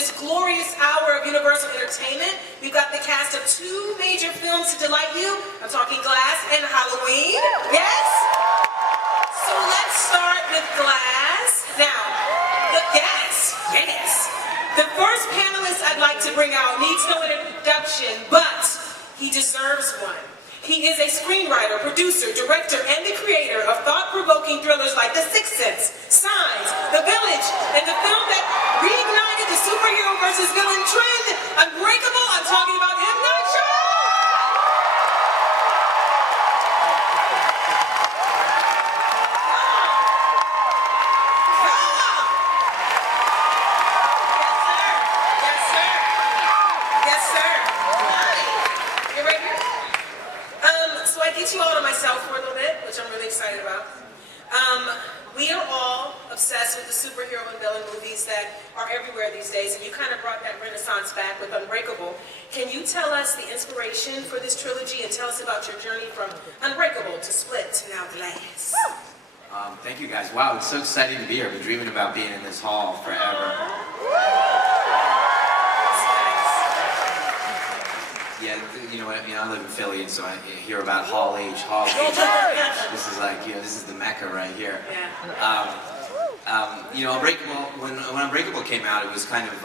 this glorious hour of Universal Entertainment. We've got the cast of 2 major films to delight you. I'm talking Glass and Halloween. Yes? So let's start with Glass. Now, yes. The first panelist I'd like to bring out needs no introduction, but he deserves one. He is a screenwriter, producer, director, and the creator of thought-provoking thrillers like The Sixth Sense, Signs, The Village, and the film that reignited the superhero versus villain trend, Unbreakable. I'm talking about M. Night Shyamalan. You all to myself for a little bit, which I'm really excited about. We are all obsessed with the superhero and villain movies that are everywhere these days, and you kind of brought that renaissance back with Unbreakable. Can you tell us the inspiration for this trilogy and tell us about your journey from Unbreakable to Split to now Glass? Thank you guys. Wow, it's so exciting to be here. I've been dreaming about being in this hall forever. Yeah, you know what, I live in Philly, and so I hear about Hall H. This is like, this is the Mecca right here. Unbreakable, when Unbreakable came out, it was kind of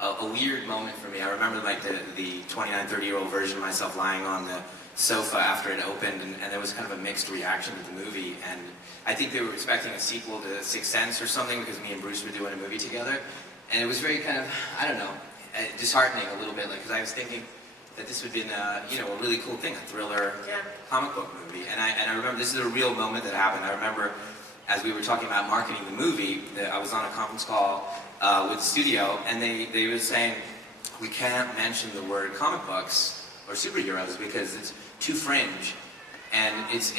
a weird moment for me. I remember like the 29, 30-year-old version of myself lying on the sofa after it opened, and there was kind of a mixed reaction to the movie, and I think they were expecting a sequel to Sixth Sense or something, because me and Bruce were doing a movie together, and it was very kind of, I don't know, disheartening a little bit, because I was thinking that this would have been a really cool thing, a thriller comic book movie. And I remember this is a real moment that happened. I remember as we were talking about marketing the movie, that I was on a conference call with the studio, and they were saying, we can't mention the word comic books or superheroes because it's too fringe. And it's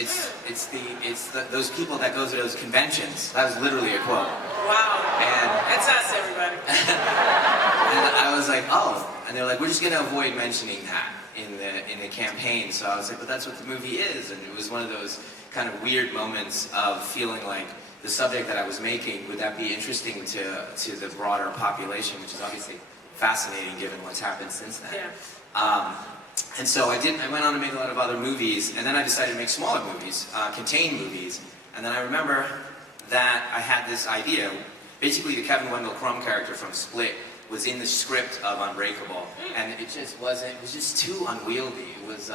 those people that go to those conventions. That was literally a quote. Wow. And that's us, everybody. And I was like, oh. And they're like, we're just going to avoid mentioning that in the campaign. So I was like, but that's what the movie is. And it was one of those kind of weird moments of feeling like the subject that I was making, would that be interesting to the broader population, which is obviously fascinating given what's happened since then. Yeah. And so I went on to make a lot of other movies, and then I decided to make smaller movies, contained movies. And then I remember that I had this idea. Basically, the Kevin Wendell Crumb character from Split was in the script of Unbreakable, and it just wasn't. It was just too unwieldy. It was,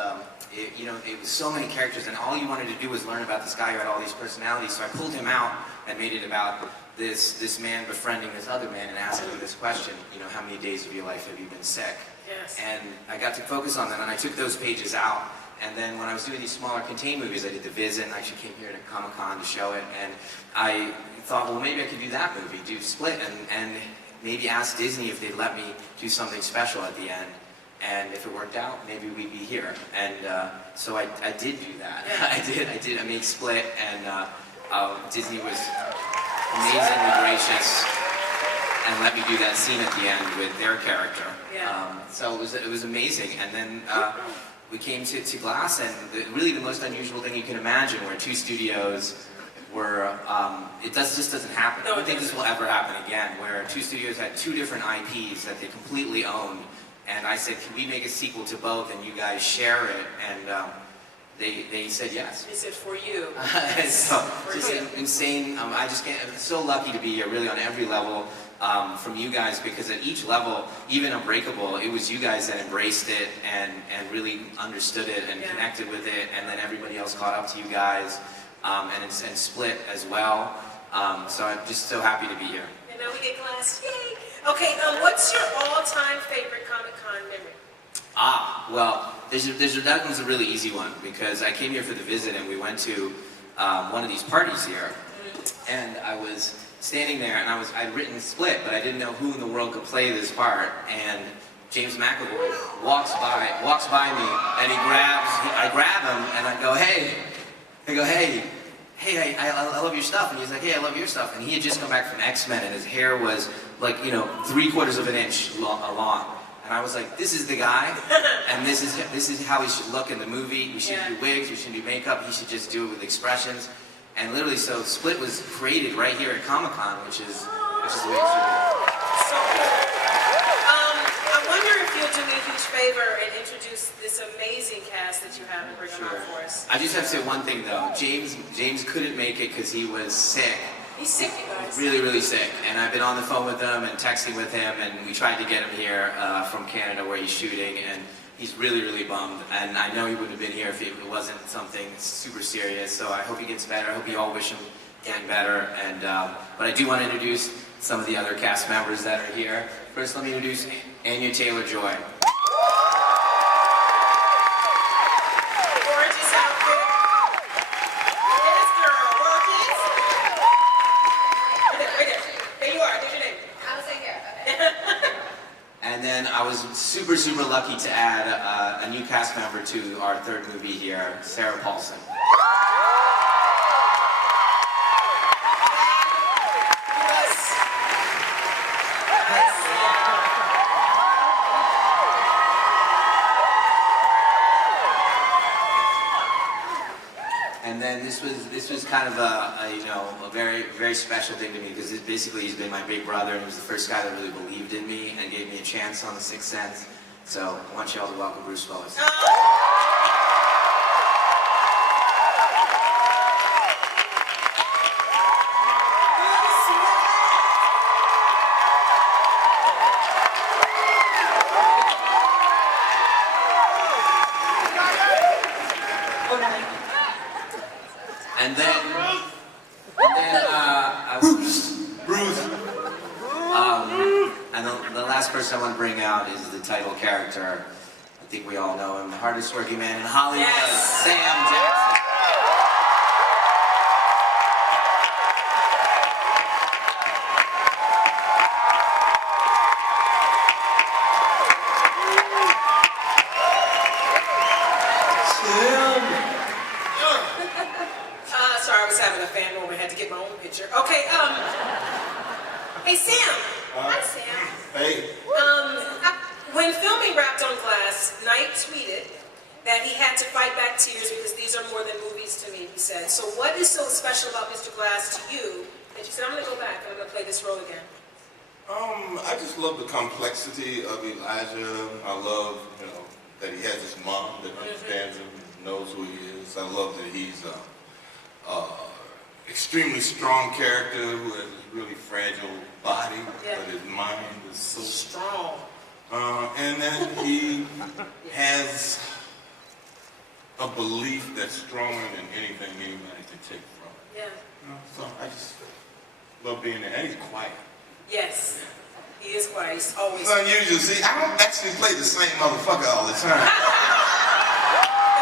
it was so many characters, and all you wanted to do was learn about this guy who had all these personalities. So I pulled him out and made it about this man befriending this other man and asking him this question. How many days of your life have you been sick? Yes. And I got to focus on that, and I took those pages out. And then when I was doing these smaller contained movies, I did The Visit, and I actually came here to Comic-Con to show it. And I thought, well, maybe I could do that movie, do Split, and maybe ask Disney if they'd let me do something special at the end. And if it worked out, maybe we'd be here. And so I did do that. Yeah. I made Split, and Disney was amazingly gracious and let me do that scene at the end with their character. Yeah. So it was amazing. And then we came to Glass, and really the most unusual thing you can imagine, where 2 studios were, just doesn't happen. I don't think this will ever happen again, where 2 studios had 2 different IPs that they completely owned. And I said, can we make a sequel to both and you guys share it? And they said yes. They said for you. So just insane. I'm so lucky to be here, really on every level. From you guys, because at each level, even Unbreakable, it was you guys that embraced it and really understood it and connected with it, and then everybody else caught up to you guys, and Split as well. So I'm just so happy to be here. And now we get Glass. Yay! Okay, what's your all-time favorite Comic-Con memory? Well, that one's a really easy one, because I came here for The Visit, and we went to one of these parties here, and I was standing there, and I'd written Split, but I didn't know who in the world could play this part. And James McAvoy walks by me, and I grab him, and I go, hey, I love your stuff. And he's like, hey, I love your stuff. And he had just come back from X-Men, and his hair was like, 3/4 of an inch long. And I was like, this is the guy, and this is how he should look in the movie. We shouldn't do wigs, we shouldn't do makeup. He should just do it with expressions. And literally, so Split was created right here at Comic-Con, which is which is the way it should be. So cool. I wonder if you'll do me a huge favor and introduce this amazing cast that you have and bring them out for us. I just have to say one thing though. James couldn't make it because he was sick. He's sick, you guys. Really, really sick. And I've been on the phone with him and texting with him, and we tried to get him here from Canada where he's shooting, and he's really, really bummed. And I know he wouldn't have been here if it wasn't something super serious. So I hope he gets better. I hope you all wish him getting better. And but I do want to introduce some of the other cast members that are here. First, let me introduce Anya Taylor-Joy. Gorgeous outfit. Yes, girl. Work it. Right there. There you are. There's your name. I was like, here. And then I was super, super lucky to add a new cast member to our third movie here, Sarah Paulson. And then this was kind of a very, very special thing to me because basically he's been my big brother and he was the first guy that really believed in me and gave me a chance on The Sixth Sense. So I want you all to welcome Bruce Willis. And the last person I want to bring out is the title character. I think we all know him, the hardest working man in Hollywood, yes. Sam Jackson. Sorry, I was having a fan moment. I had to get my own picture. Okay, hey, Sam. Hi, Sam. Hey. When filming wrapped on Glass, Knight tweeted that he had to fight back tears because these are more than movies to me, he said. So what is so special about Mr. Glass to you that you said, I'm going to go back and I'm going to play this role again? I just love the complexity of Elijah. I love, that he has his mom that understands him, knows who he is. I love that he's extremely strong character who has a really fragile body, but his mind is so strong. And then he has a belief that's stronger than anything anybody can take from it. Yeah. So I just love being there. And he's quiet. Yes. He is quiet. He's always It's unusual. See, I don't actually play the same motherfucker all the time.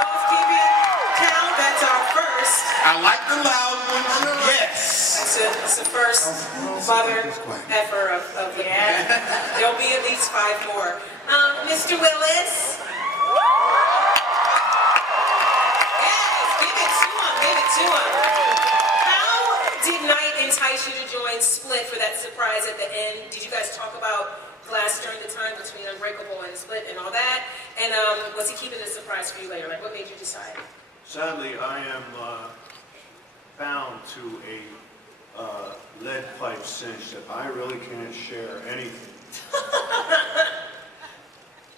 Those keeping count, that's our first. I like the loud ones. Yes. It's the first mother effer of the ad. There'll be at least 5 more. Mr. Willis. Yes, give it to him. How did Knight entice you to join Split for that surprise at the end? Did you guys talk about Glass during the time between Unbreakable and Split and all that? And was he keeping it a surprise for you later? Like, what made you decide? Sadly, I am bound to a lead pipe cinch that I really can't share anything.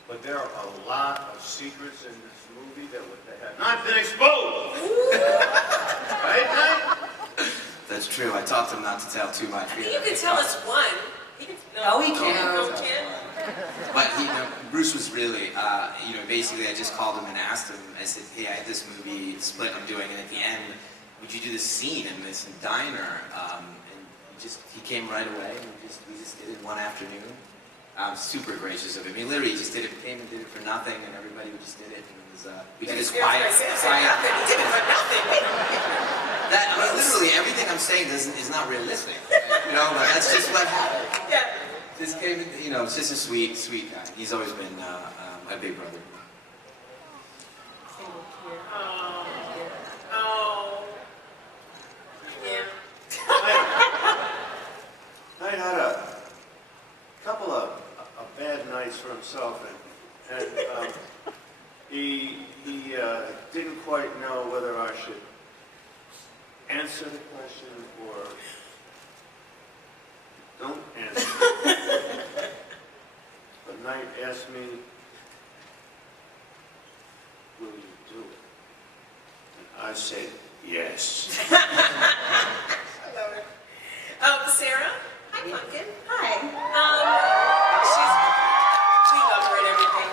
But there are a lot of secrets in this movie that have not been exposed. Right, Knight? That's true. I taught him not to tell too much. I think you can tell us one. No, he can't. No, he can't. But Bruce was really, basically I just called him and asked him, I said, hey, I had this movie, Split, I'm doing, and at the end, would you do this scene in this diner? And he came right away, and we just did it one afternoon. Super gracious of him. He literally just came and did it for nothing, and everybody just did it. And it was, we did this quiet. He did it for nothing. Literally everything I'm saying is not realistic. But that's just what happened. Yeah. Just came, it's just a sweet, sweet guy. He's always been my big brother. Knight had a couple of bad nights for himself, and he didn't quite know whether I should answer the question or don't answer. But Knight asked me, will you do it? And I said, yes. I love it. Sarah? Hi, Pumpkin. Hi. We love her and everything.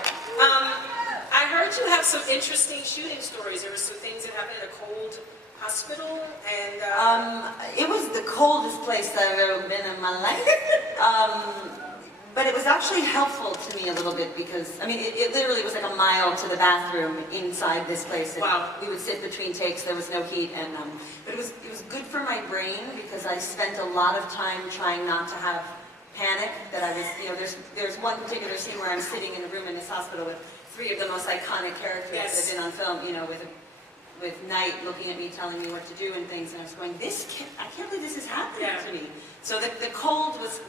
I heard you have some interesting shooting stories. There were some things that happened in a cold hospital, and It was the coldest place that I've ever been in my life. But it was actually helpful to me a little bit because, I mean, it literally was like a mile to the bathroom inside this place. And Wow. we would sit between takes, there was no heat, and but it was good for my brain because I spent a lot of time trying not to have panic, that I was, you know, there's one particular scene where I'm sitting in a room in this hospital with three of the most iconic characters Yes. that have been on film, you know, with Knight looking at me, telling me what to do and things, and I was going, I can't believe this is happening Yeah. to me. So the cold was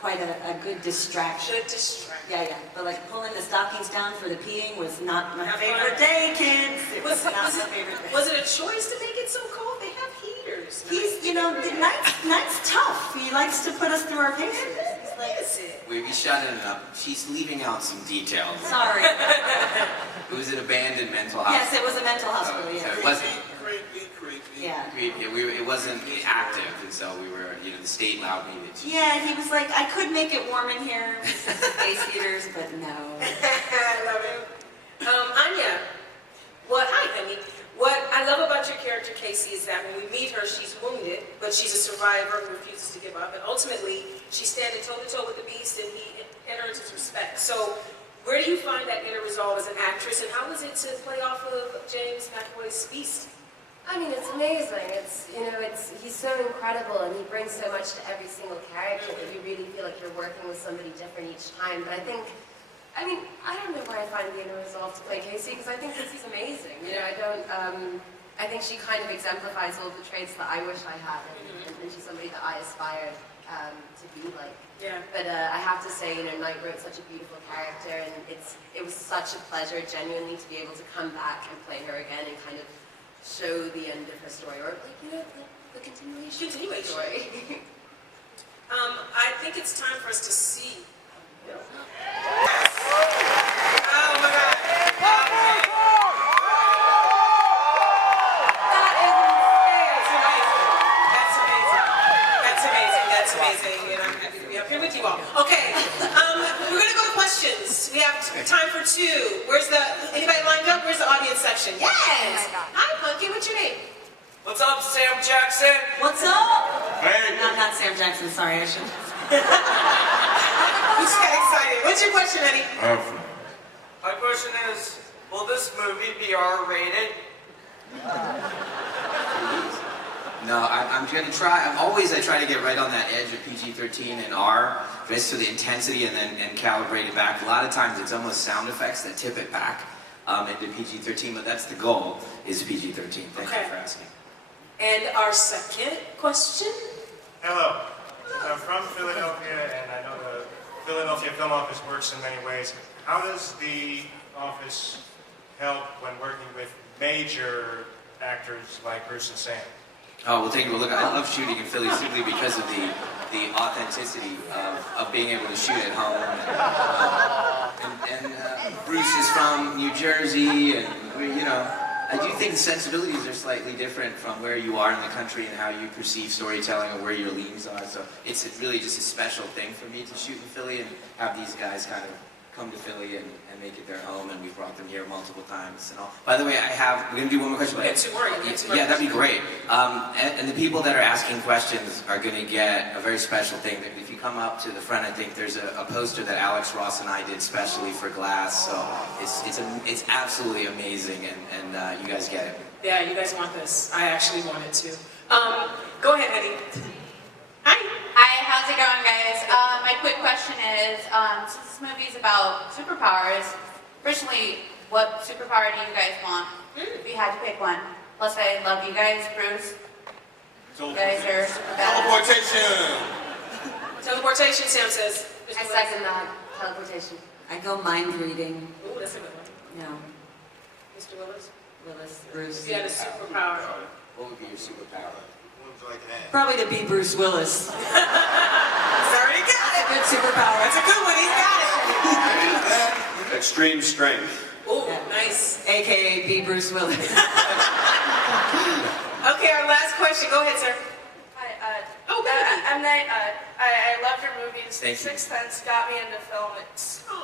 quite a good distraction. good distraction. Yeah, but like pulling the stockings down for the peeing was not my Not favorite fun. day, kids. It was not my Was favorite day. it a choice to make it so cold? They have heaters. He's, you know, Knight's tough. He likes to put us through our paces. He's like, Is it? We shut it up. She's leaving out some details. sorry. It was an abandoned mental hospital. Yes, it was a mental hospital, So yes. it wasn't. Creepy. Yeah. It wasn't active, and so we were. You know, the state allowed me to. Yeah, he was like, I could make it warm in here with some space heaters, but no. I love it. Anya, hi, honey. What I love about your character, Casey, is that when we meet her, she's wounded, but she's a survivor who refuses to give up. And ultimately, she's standing toe-to-toe with the beast, and he earns his respect. So where do you find that inner resolve as an actress, and how was it to play off of James McAvoy's beast? I mean, it's amazing. He's so incredible, and he brings so much to every single character that you really feel like you're working with somebody different each time. But I don't know where I find the inner resolve to play Casey, because I think Casey's amazing. I think she kind of exemplifies all the traits that I wish I had, and she's somebody that I aspired to be like. Yeah. But I have to say, Knight wrote such a beautiful character, and it was such a pleasure, genuinely, to be able to come back and play her again and kind of show the end of her story, or the continuation of the story. I think it's time for us to see. Oh my God. That's amazing. And I'm happy to be up here with you all. Okay, we're gonna go to questions. We have time for two. Anybody lined up? Where's the audience section? Yes! Hi, Punky, what's your name? What's up, Sam Jackson? What's up? Hey. Not Sam Jackson, sorry, I should. You just got excited. What's your question, Eddie? My question is, will this movie be R-rated? No, I'm going to try. I try to get right on that edge of PG-13 and R, just to the intensity and calibrate it back. A lot of times it's almost sound effects that tip it back into PG-13, but that's the goal, is PG-13. Thank you for asking. And our second question? Hello. I'm from Philadelphia, and I know the Philadelphia Film Office works in many ways. How does the office help when working with major actors like Bruce and Sam? Oh, well, thank you. Well, look, I love shooting in Philly simply because of the authenticity of being able to shoot at home. Bruce is from New Jersey, and I do think the sensibilities are slightly different from where you are in the country and how you perceive storytelling and where your leans are. So it's really just a special thing for me to shoot in Philly and have these guys kind of come to Philly and make it their home, and we've brought them here multiple times and all. By the way, we're going to do one more question. We have two more. Yeah, that'd be great. And the people that are asking questions are going to get a very special thing. If you come up to the front, I think there's a poster that Alex Ross and I did specially for Glass. So it's absolutely amazing, and you guys get it. Yeah, you guys want this. I actually want it too. Go ahead, Eddie. Hi. Hi, how's it going, guys? My quick question is, since this movie is about superpowers, originally, what superpower do you guys want? If you had to pick one. Plus, I love you guys, Bruce. You guys are super bad. Teleportation. Teleportation, Sam says. I second that. Teleportation. I go mind reading. Ooh, that's a good one. No, Mr. Willis? Willis, Bruce. If you had a superpower. What would be your superpower? Probably to be Bruce Willis. already got it. Good superpower. That's a good one. He's got it. Extreme strength. Ooh, nice. AKA be Bruce Willis. Okay, our last question. Go ahead, sir. Hi, Oh, baby. I'm Nate. I love your movies. Thank you. Sixth Sense got me into film.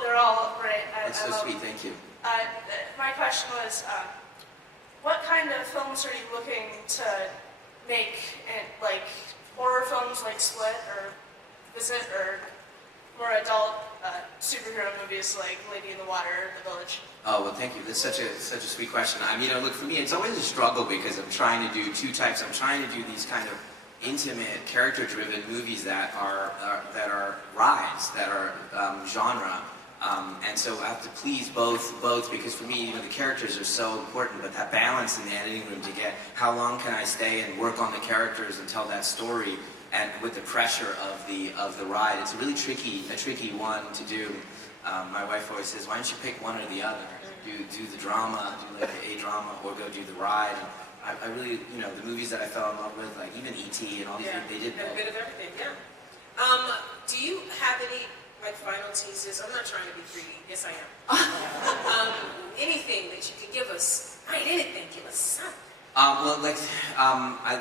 They're all great. That's so sweet, thank you. My question was, what kind of films are you looking to make? Like horror films like Split or Visit, or more adult superhero movies like Lady in the Water, The Village? Oh, well, thank you. That's such a sweet question. I mean, look, for me, it's always a struggle because I'm trying to do two types. I'm trying to do these kind of intimate, character-driven movies that are rides, that are genre. And so I have to please both because for me, the characters are so important, but that balance in the editing room to get how long can I stay and work on the characters and tell that story, and with the pressure of the ride, it's a really tricky one to do. My wife always says, why don't you pick one or the other? Do the drama, do like the A-drama, or go do the ride. And I really, the movies that I fell in love with, like even E.T. and all these, they did a both. bit of everything. Yeah. Do you have any like final teasers? I'm not trying to be greedy. Yes, I am. Anything that you could give us? Right, anything. Give us something.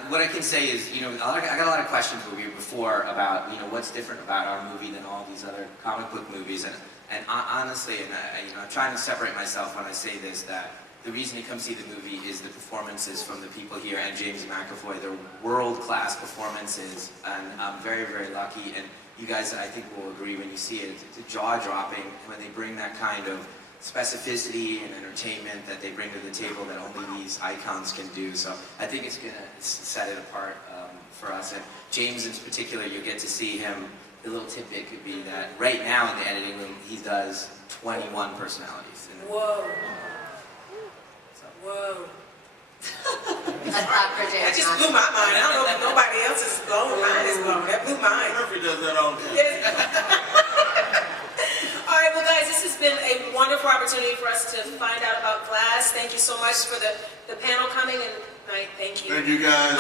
What I can say is, I got a lot of questions before about, what's different about our movie than all these other comic book movies, and honestly, I'm trying to separate myself when I say this, that the reason you come see the movie is the performances from the people here and James McAvoy. They're world-class performances, and I'm very, very lucky, and you guys, I think, will agree when you see it. It's jaw-dropping when they bring that kind of specificity and entertainment that they bring to the table that only these icons can do. So I think it's going to set it apart for us. And James in particular, you'll get to see him. The little tidbit could be that right now in the editing room, he does 21 personalities. Whoa. Whoa. That's not for James. That just blew my mind. I don't know if nobody else's blown. Mine is blown. That blew mine. Murphy does that all the time. Yes. All right, well, guys, this has been a wonderful opportunity for us to find out about Glass. Thank you so much for the panel coming, and thank you. Thank you, guys.